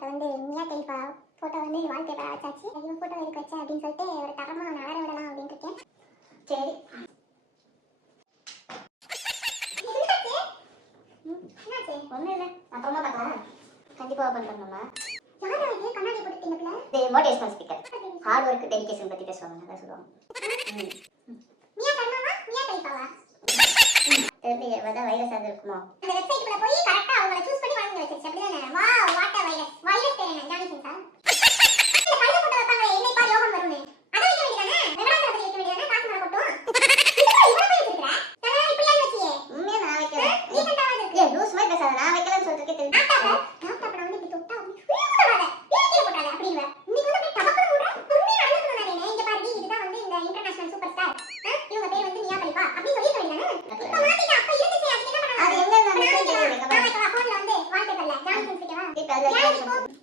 Wallpaper வந்து Mia Khalifa photo வந்து வால்பேப்பராக வச்சாச்சு. இவன் ஃபோட்டோ எதுக்கு வச்சேன் அப்படின்னு சொல்லிட்டு ஒரு தரமாக நகர விடலாம் அப்படின்னு இருக்கேன். சரி என்னாச்சு? ஒன்றும் இல்லை, அப்புறமா பார்க்கலாம். கண்டிப்பாக ஓப்பன் பண்ணணுமா? யாரும் இது கண்ணாடி போட்டுட்டீங்களா? இது motivational speaker. Hard work dedication பற்றி பேசுவாங்க, அதான் சொல்லுவாங்க. மியா கண்ணாவா மியா கலிஃபாவா தெரியல, ஏதாவது வைரஸ் அது இருக்குமோ? அந்த வெப்சைட்குள்ள போய் கரெக்ட்டா அவங்கள சூஸ் பண்ணி வாங்கி வச்சிருச்சு. அப்படிதானே? Wow, what a virus. Virus பேர் என்ன? Jansen sir. இந்த கழுத போட்டு வைப்பாங்க, என்னை பார் யோகம் வரும்னு. அத வைக்க வேண்டியதானே? வெங்கடாச்சலபதி வைக்க வேண்டியதானே? காசு மேல போட்டும். இதுக்கு இவன போய் வச்சிருக்கற? நான் இப்படி ஏன் வச்சியே? உண்மையா நான் வைக்கல. ரீசன்ட்டாவா இருக்கு. ஏய் லூஸ் மாதிரி பேசாத. நான் வைக்கலன்னு சொல்றதுக்கே தெரியும். லேப்டாப் நான் வந்து இப்படி தொட்டா அப்படி ஃபீல் கீழ போடாத அப்படிங்க. இன்னைக்கு வந்து அப்படியே டபக்குன்னு விடுற. பொறுமையா நடந்துக்கணும் நானே. இங்க பாரு, இதுதான் வந்து இந்த இன்டர்நேஷனல் சூப்பர் ஸ்டார். இவங்க பேர் வந்து மியா கலிஃபா அப்படி சொல்லிக்க வேண்டியதானே? இப்ப மாத்திட்ட. அப்ப இருந்துச்சு, அதுக்கு என்ன பண்ணலாம்? அது எங்க நான் போன்ல வந்து வால்பேப்பர்ல ஜானிசன் ஸ்பீக்கரா? இப்ப அதுல